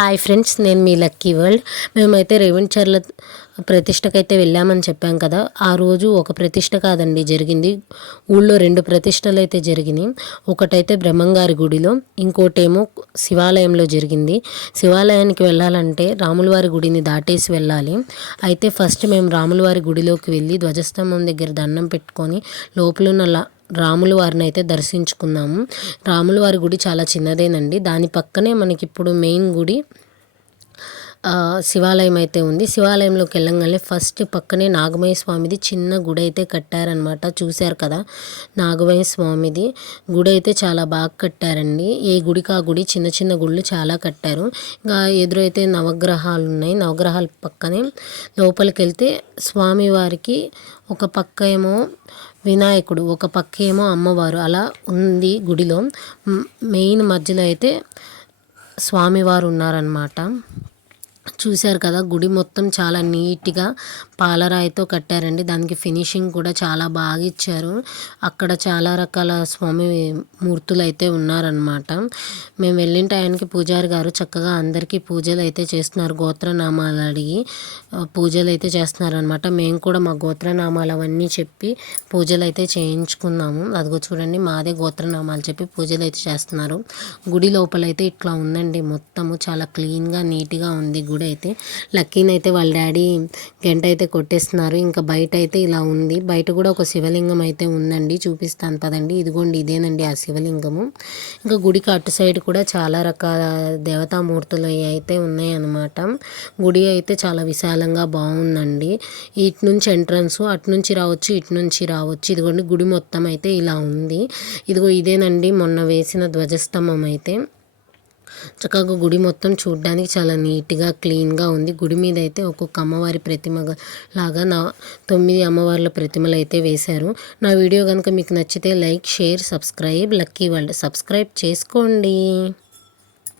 Hi friends నేను మీ lucky world మేమైతే రేవంచర్ల ప్రతిష్టకైతే వెళ్ళామని చెప్పాం కదా. ఆ రోజు ఒక ప్రతిష్ట కాదండి జరిగింది. ఊళ్ళో రెండు ప్రతిష్టలు అయితే జరిగినాయి. ఒకటైతే బ్రహ్మంగారి గుడిలో ఇంకోటేమో శివాలయంలో జరిగింది. శివాలయానికి వెళ్ళాలంటే రాములవారి గుడిని దాటేసి వెళ్ళాలి. అయితే ఫస్ట్ మేము రాములవారి గుడిలోకి వెళ్ళి ధ్వజస్తంభం దగ్గర దండం పెట్టుకొని లోపలున్న రాముల వారిని అయితే దర్శించుకున్నాము. రాముల వారి గుడి చాలా చిన్నదేనండి. దాని పక్కనే మనకి ఇప్పుడు మెయిన్ గుడి. శివాలయం అయితే ఉంది. శివాలయంలోకి వెళ్ళంగానే ఫస్ట్ పక్కనే నాగమయ్య స్వామిది చిన్న గుడి అయితే కట్టారనమాట చూశారు కదా? నాగమయ్య స్వామిది గుడి అయితే చాలా బాగా కట్టారండి. ఏ గుడికి ఆ గుడి చిన్న చిన్న గుళ్ళు చాలా కట్టారు. ఇంకా ఎదురైతే నవగ్రహాలు ఉన్నాయి. నవగ్రహాల పక్కనే లోపలికి వెళ్తే స్వామివారికి ఒక పక్క ఏమో వినాయకుడు ఒక పక్క ఏమో అమ్మవారు అలా ఉంది గుడిలో. మెయిన్ మధ్యలో అయితే స్వామివారు ఉన్నారనమాట చూశారు కదా గుడి మొత్తం చాలా నీట్గా పాలరాయితో కట్టారండి. దానికి ఫినిషింగ్ కూడా చాలా బాగా ఇచ్చారు. అక్కడ చాలా రకాల స్వామి మూర్తులు అయితే ఉన్నారనమాట మేము వెళ్ళిన టయానికి పూజారి గారు చక్కగా అందరికీ పూజలు అయితే చేస్తున్నారు. గోత్రనామాలు అడిగి పూజలు అయితే చేస్తున్నారనమాట మేము కూడా మా గోత్రనామాలు అవన్నీ చెప్పి పూజలు అయితే చేయించుకున్నాము. అదిగో చూడండి మాదే గోత్రనామాలు చెప్పి పూజలు అయితే చేస్తున్నారు. గుడి లోపలైతే ఇట్లా ఉందండి. మొత్తము చాలా క్లీన్గా నీట్గా ఉంది. గుడి అయితే లక్కీనైతే వాళ్ళ డాడీ గంట అయితే కొట్టేస్తున్నారు. ఇంకా బయట అయితే ఇలా ఉంది. బయట కూడా ఒక శివలింగం అయితే ఉందండి. చూపిస్తాను పదండి. ఇదిగోండి ఇదేనండి ఆ శివలింగము. ఇంకా గుడికి అటు సైడ్ కూడా చాలా రకాల దేవతామూర్తులు అయితే ఉన్నాయన్నమాట. గుడి అయితే చాలా విశాలంగా బాగుందండి. ఇటు నుంచి ఎంట్రన్స్ అటు నుంచి రావచ్చు ఇటు నుంచి రావచ్చు. ఇదిగోండి గుడి మొత్తం అయితే ఇలా ఉంది. ఇదిగో ఇదేనండి మొన్న వేసిన ధ్వజస్తంభం అయితే. చక్కగా గుడి మొత్తం చూడడానికి చాలా నీట్గా క్లీన్గా ఉంది. గుడి మీద అయితే ఒక్కొక్క అమ్మవారి ప్రతిమ లాగా నా తొమ్మిది అమ్మవార్ల ప్రతిమలు అయితే వేశారు. నా వీడియో కనుక మీకు నచ్చితే like share subscribe. Lucky world. Subscribe చేసుకోండి.